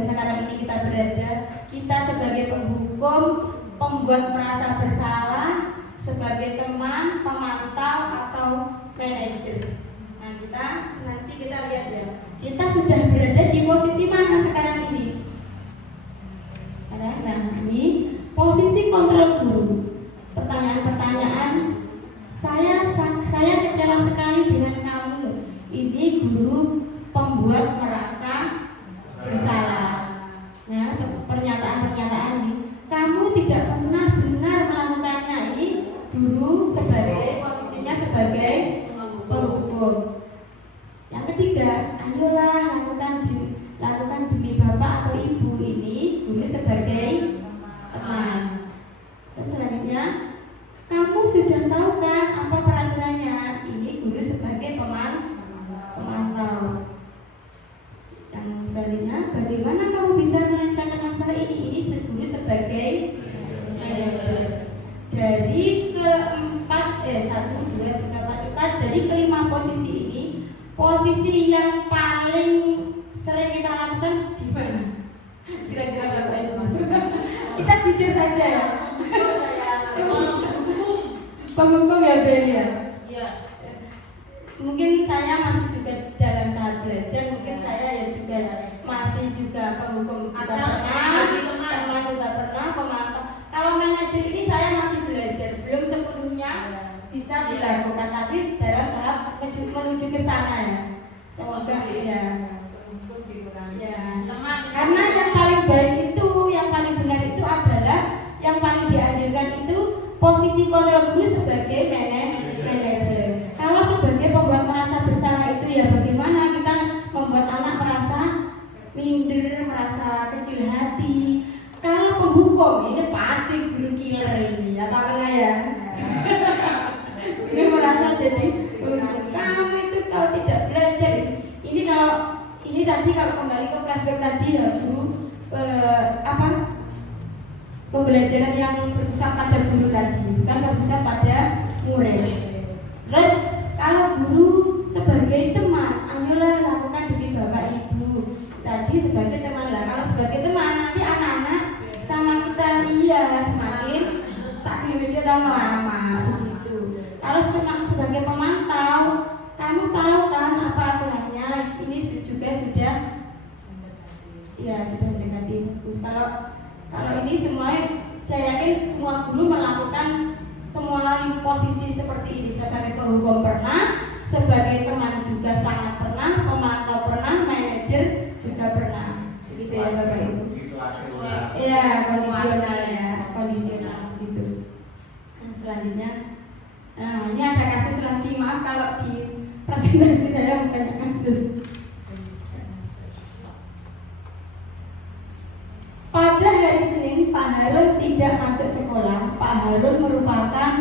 sekarang ini kita berada. Kita sebagai penghukum, pembuat merasa bersalah, sebagai teman, pemantau atau manajer. Nah, nanti kita lihat ya, kita sudah berada di posisi mana sekarang ini? Nah, ini posisi kontrol guru. Pertanyaan-pertanyaan, saya kecewa sekali dengan kamu. Ini guru pembuat merasa bersalah. Nah, pernyataan-pernyataan ini, kamu tidak pernah benar melakukannya. Ini guru posisinya sebagai penghukum. Yang ketiga, ayolah lakukan demi bapak atau ibu. Ini guru sebagai teman. Terus selanjutnya, kamu sudah tahu kan apa peraturannya? Ini guru sebagai pemantau. Yang selanjutnya, bagaimana kamu bisa menyelesaikan masalah ini? Ini guru sebagai manajer. Dari dari kelima posisi ini, posisi yang paling sering kita lakukan di mana? Kira-kira Bapak Ibu. Kita jujur saja ya. Penghukum ya Ben ya. Iya. Mungkin saya masih juga dalam tahap belajar, mungkin saya ya juga masih juga penghukum juga pernah pemantau. Kalau manajer ini saya masih belajar, belum sepenuhnya bisa dilakukan, tapi dalam tahap menuju ke sana ya. Semoga ya. Karena yang paling baik itu, yang paling benar itu adalah yang paling dianjurkan itu posisi kontrol guru sebagai manajer. Kalau sebagai pembuat merasa bersalah itu ya bagaimana kita membuat anak merasa minder, merasa kecil hati. Kalau penghukum ini pasti guru killer ini, ya karena ya. Ini merasa jadi kamu itu kalau tidak belajar. Ini tadi kalau kembali ke flashback tadi ya guru pembelajaran yang berpusat pada guru tadi. bukan berpusat pada murid. Terus kalau guru sebagai teman, ayolah lakukan demi Bapak Ibu. Tadi sebagai teman lah. Kalau sebagai teman nanti anak-anak sama kita semakin saking media lama begitu. Kalau sebagai pemantau, kamu tahu kan apa aturannya? Ini juga sudah mendekati bagus. Kalau ini semua, saya yakin semua guru melakukan semua posisi seperti ini. Sebagai penghukum pernah, sebagai teman juga sangat pernah, pemantau pernah, manajer juga pernah. Begitu ya Bapak Ibu. Iya, kondisional gitu. Nah, selanjutnya, ini ada kasus lagi. Maaf kalau di presentasi saya banyak kasus. Pada hari Senin, Pak Harun tidak masuk sekolah. Pak Harun merupakan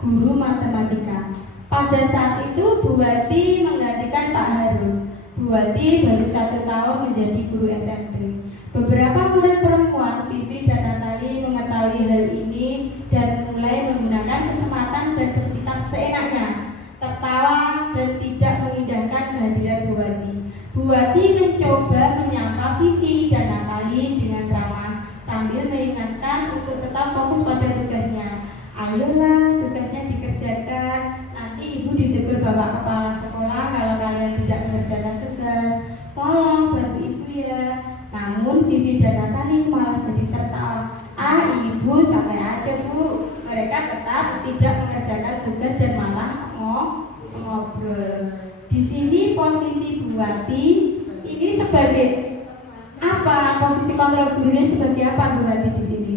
guru matematika. Pada saat itu Bu Wati menggantikan Pak Harun. Bu Wati baru 1 tahun menjadi guru SMP. Beberapa murid perempuan, Vivi dan Natali, mengetahui hal ini dan mulai menggunakan kesempatan dan bersikap seenaknya, tertawa dan tidak mengindahkan kehadiran Bu Wati. Bu Wati mencoba menyapa Vivi dan Natali dengan ramah sambil mengingatkan untuk tetap fokus pada tugasnya. Ayolah, tugasnya dikerjakan. Nanti Ibu ditegur Bapak Kepala Sekolah kalau kalian tidak mengerjakan tugas. Tolong bantu Ibu ya. Namun Vivi dan Natali malah jadi tertawa. Ibu santai aja Bu. Mereka tetap tidak mengerjakan tugas dan malah ngobrol. Di sini posisi Bu Wati ini sebagai apa? Posisi kontrol gurunya sebagai apa Bu Wati di sini?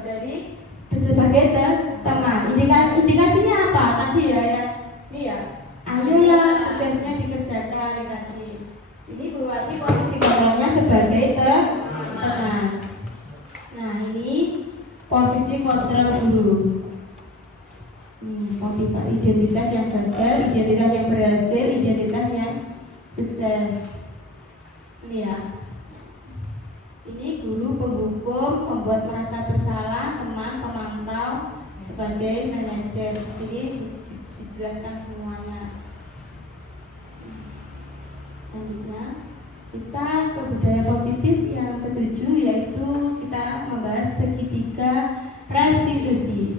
Jadi sebagai teman. Indikasinya apa? Tadi ya, ini ya. Ayolah, tugasnya dikerjakan tadi. Ini Bu Wati posisi kontrolnya sebagai teman. Nah, ini posisi kontrol guru. Identitas yang gagal, identitas yang berhasil, identitas yang sukses. Ini ya. Ini guru penghukum, membuat merasa bersalah, teman, pemantau, sebagai manajer. Di sini dijelaskan semuanya. Selanjutnya kita ke budaya positif yang ketujuh, yaitu kita membahas segitiga restitusi.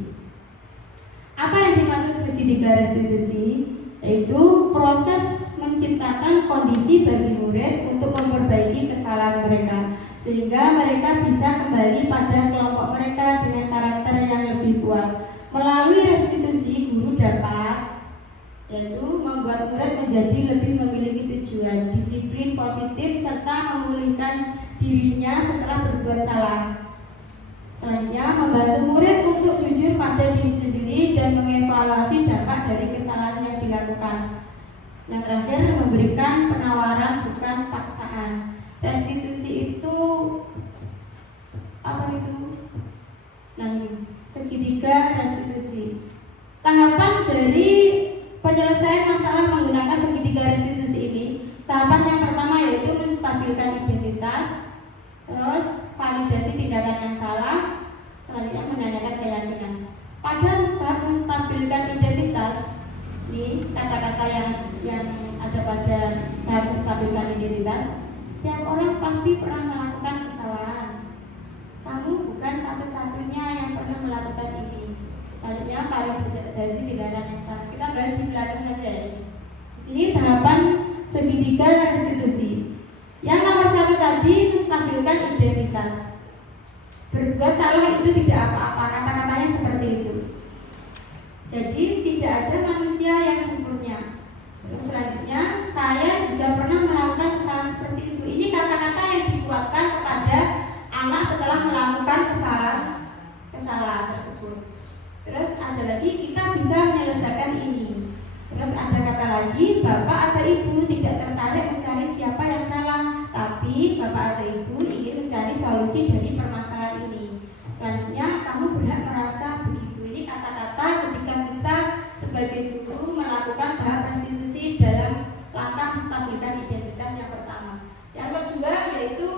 Apa yang dimaksud segitiga restitusi? Yaitu proses menciptakan kondisi bagi murid untuk memperbaiki kesalahan mereka, sehingga mereka bisa kembali pada kelompok mereka dengan karakter yang lebih kuat. Melalui restitusi, guru dapat yaitu membuat murid menjadi lebih memiliki tujuan, disiplin positif, serta memulihkan dirinya setelah berbuat salah. Selanjutnya, membantu murid untuk jujur pada diri sendiri dan mengevaluasi dampak dari kesalahan yang dilakukan. Yang terakhir, memberikan penawaran bukan paksaan. Restitusi itu apa itu? Nah, ini segitiga restitusi. Tahapan dari penyelesaian masalah menggunakan segitiga restitusi ini. Tahapan yang pertama yaitu menstabilkan identitas, terus validasi tindakan yang salah, selanjutnya menanyakan keyakinan. Pada tahap menstabilkan identitas, ini kata-kata yang ada pada tahap menstabilkan identitas. Setiap orang pasti pernah melakukan kesalahan. Kamu bukan satu-satunya yang pernah melakukan ini. Selanjutnya validasi tindakan yang salah. Kita bahas di belakang saja ya. Di sini tahapan segitiga restitusi. Yang nomor 1 tadi menstabilkan identitas. Berbuat salah itu tidak apa-apa, kata-katanya seperti itu. Jadi tidak ada manusia yang sempurna. Selanjutnya, saya juga pernah melakukan kesalahan seperti itu. Ini kata-kata yang dikuatkan kepada anak setelah melakukan kesalahan tersebut. Terus ada lagi, kita bisa menyelesaikan ini. Terus ada kata lagi, Bapak atau Ibu tidak tertarik mencari siapa yang salah, tapi Bapak atau Ibu ingin mencari solusi dari permasalahan ini. Selanjutnya, kamu berhak merasa begitu. Ini kata-kata ketika kita sebagai guru melakukan tahap restitusi dalam langkah menstabilkan identitas yang pertama. Yang kedua yaitu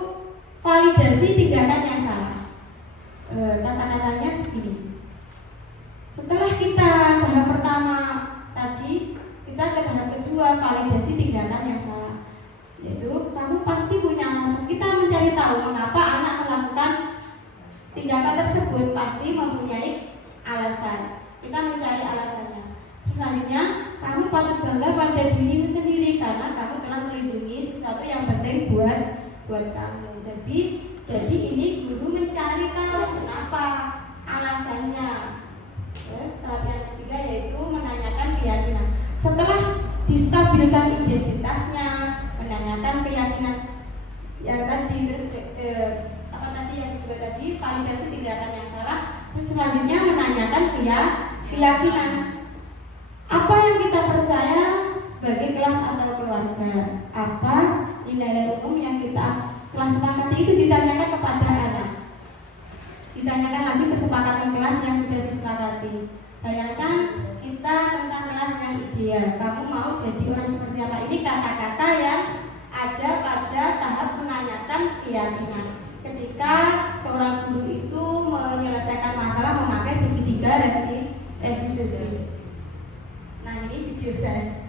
validasi tindakan yang salah. Kata-katanya segini. Setelah kita tahap pertama tadi, kita ke tahap kedua, validasi tindakan yang salah. Yaitu kamu pasti punya alasan. Kita mencari tahu mengapa anak melakukan tindakan tersebut, pasti mempunyai alasan. Kita mencari alasannya. Selanjutnya, kamu patut bangga pada dirimu sendiri karena kamu telah melindungi sesuatu yang penting buat kamu. Jadi ini guru mencari tahu kenapa, alasannya. Terus tahap yang ketiga yaitu menanyakan keyakinan. Setelah distabilkan identitasnya, menanyakan keyakinan yang tadi, terus yang kedua tadi validasi tindakan yang salah. Terus selanjutnya menanyakan keyakinan. Apa yang kita percaya sebagai kelas atau keluarga? Apa nilai umum yang kita telah sepakati itu ditanyakan kepada anak. Ditanyakan lagi kesepakatan kelas yang sudah disepakati. Bayangkan kita tentang kelas yang ideal. Kamu mau jadi orang seperti apa? Ini kata-kata yang ada pada tahap menanyakan keyakinan. Ketika seorang guru itu menyelesaikan masalah memakai segitiga restitusi. Nah ini video saya.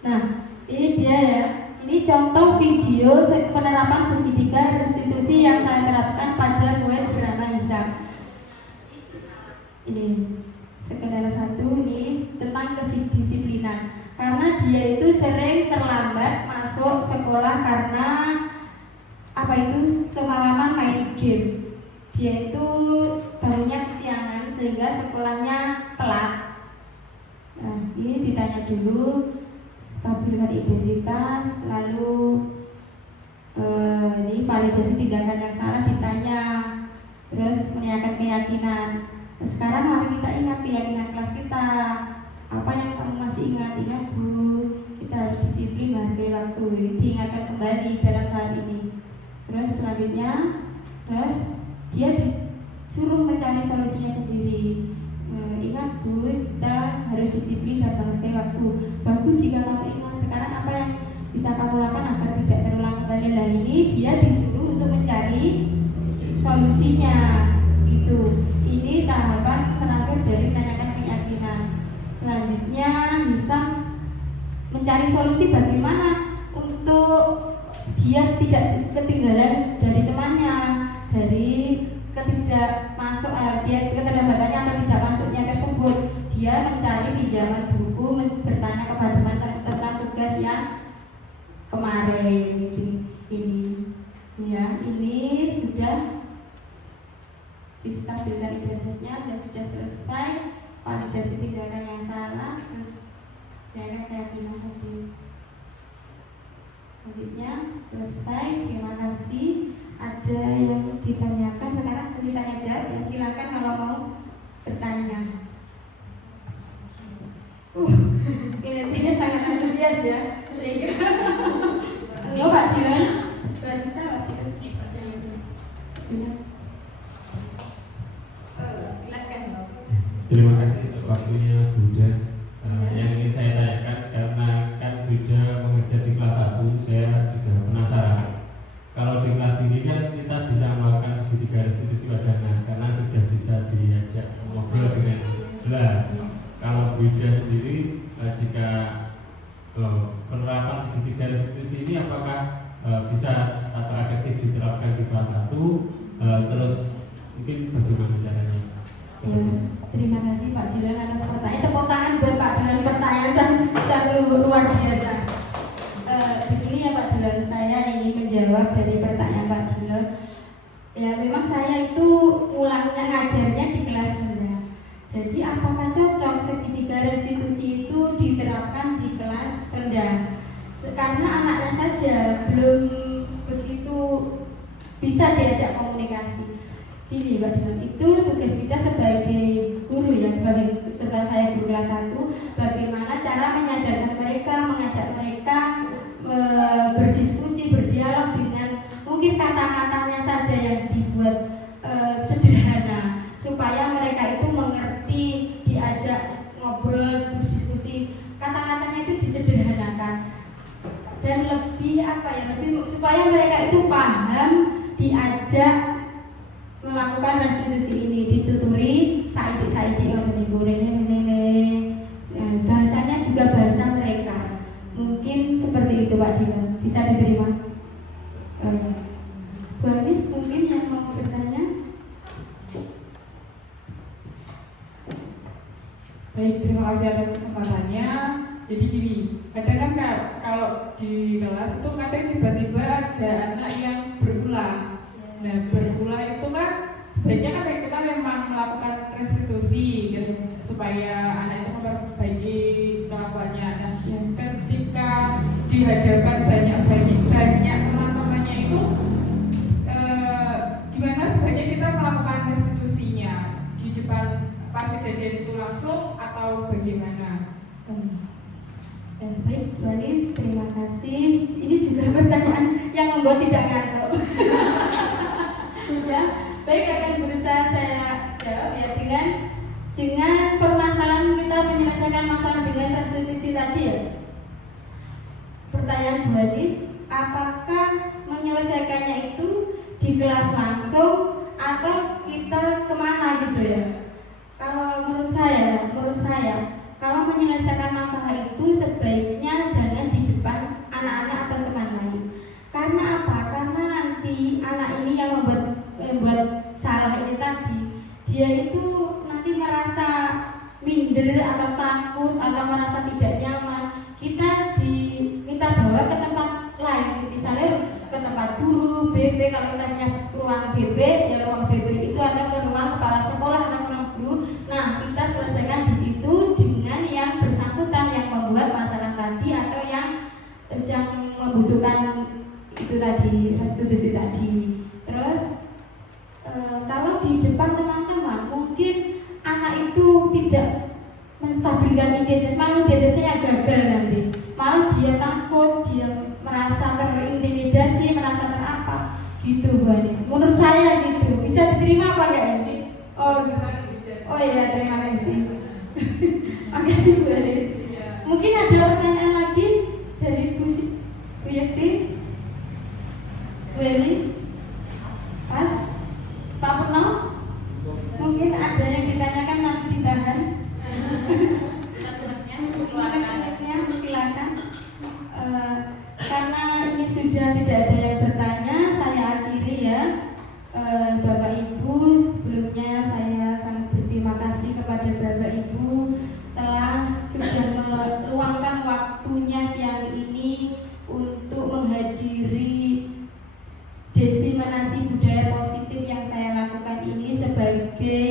Nah, ini dia ya. Ini contoh video penerapan segitiga restitusi yang saya terapkan pada murid bernama Hisam. Ini sekedar satu ini tentang kedisiplinan. Karena dia itu sering terlambat masuk sekolah karena apa itu semalaman main game. Dia itu bangunnya kesiangan sehingga sekolahnya telat. Nah, ini ditanya dulu. Stabilkan identitas, lalu ini validasi tindakan yang salah ditanya, terus menanyakan keyakinan. Nah, sekarang mari kita ingat keyakinan kelas kita. Apa yang kamu masih ingat? Ingat Bu, kita harus disiplin menghargai waktu. Ini diingatkan kembali dalam hal ini. Terus selanjutnya, terus dia disuruh mencari solusinya sendiri. Ingat Bu, kita harus disiplin dan menghargai waktu. Bagus jika kamu ingat. Sekarang apa yang bisa kamu lakukan agar tidak terulang kembali? Nah ini dia disuruh untuk mencari solusinya. Itu. Ini tahapan terakhir dari menanyakan keyakinan. Selanjutnya bisa mencari solusi bagaimana untuk dia tidak ketinggalan dari temannya, dari keterlambatannya atau tidak masuknya tersebut. Dia mencari pinjaman buku, bertanya kepada teman tentang tugas yang kemarin. Ini sudah distabilkan identitasnya. Terima kasih untuk waktunya Bunda. Yang ingin saya tanyakan, karena kan Bunda mengajar di kelas 1, saya juga penasaran. Kalau di kelas tinggi kan kita bisa melakukan segitiga restitusi wadana karena sudah bisa diajak ngobrol dengan jelas. Kalau Bunda sendiri, jika penerapan segitiga restitusi ini apakah bisa atau efektif diterapkan di kelas 1, terus mungkin bagaimana caranya? Terima kasih Pak Dilan atas pertanyaan. Tepuk tangan buat Pak Dilan, pertanyaan sangat luar biasa. Begini ya Pak Dilan, saya ingin menjawab dari pertanyaan Pak Dilan. Ya memang saya itu ulangnya ngajarnya di kelas rendah. Jadi apakah cocok segitiga restitusi itu diterapkan di kelas rendah? Karena anaknya saja belum begitu bisa diajak komunikasi. Ini Pak Dilan, itu tugas kita sebagai guru ya, sebagai terutama saya guru kelas 1, bagaimana cara menyadarkan mereka, mengajak mereka berdiskusi, berdialog dengan mungkin kata-katanya saja yang dibuat sederhana, supaya mereka itu mengerti, diajak ngobrol, berdiskusi, kata-katanya itu disederhanakan dan lebih lebih supaya mereka itu paham, diajak melakukan restitusi ini, dituturi saidi bahasanya juga bahasa mereka. Mungkin seperti itu Pak Dilan, bisa diterima. Bu Anis mungkin yang mau bertanya. Baik, terima kasih atas kesempatannya. Jadi gini, kadang kan kalau di kelas itu kadang tiba-tiba ada anak yang berulang. Nah, berulang itu kan sebaiknya kan kita memang melakukan restitusi gitu, supaya anak itu memperbaiki kelakuannya. Nah, ketika di hadapan banyak teman-temannya itu, gimana sebaiknya kita melakukan restitusinya di depan pas kejadian itu langsung atau bagaimana? Baik, Bu Anis, terima kasih. Ini juga pertanyaan yang membuat tidak ngantuk. Ya, baik, akan berusaha saya jawab ya dengan permasalahan kita menyelesaikan masalah dengan restitusi tadi ya. Pertanyaan Bu Anis, apakah menyelesaikannya itu di kelas langsung atau kita kemana gitu ya? Kalau menurut saya kalau menyelesaikan masalah itu sebaiknya jangan di depan anak-anak atau teman lain. Karena apa? Karena nanti anak ini yang membuat salah ini tadi, dia itu nanti merasa minder atau takut atau merasa tidak nyaman. Kita bawa ke tempat lain, misalnya ke tempat guru, BB, kalau kita punya ruang BB, ya ruang BB itu atau ke ruang kepala sekolah atau ruang guru. Nah, kita selesaikan di situ dengan yang bersangkutan yang membuat masalah tadi atau yang membutuhkan itu tadi, restitusi tadi. Terus kalau di depan teman-teman mungkin anak itu tidak menstabilkan identitas, malah identitasnya gagal nanti, malah dia takut, dia merasa terintimidasi, merasa terapa gitu Bu Anis. Menurut saya gitu, bisa diterima apa enggak ini? Oh ya, terima kasih. Makasih Bu Anis. Mungkin ada pertanyaan lagi dari Bu Yekti, Bu Eli, Pas, Pak Purno. Mungkin ada yang ditanyakan nanti ditahan. Silakan. Karena ini sudah tidak ada yang bertanya, saya akhiri ya. Bapak Ibu, sebelumnya saya sangat berterima kasih kepada Bapak Ibu telah sudah meluangkan waktunya siang ini untuk menghadiri diseminasi budaya positif yang saya lakukan ini sebagai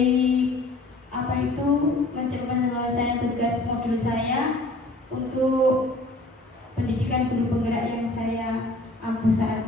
menyelesaikan tugas modul saya untuk pendidikan guru penggerak yang saya ampuh saat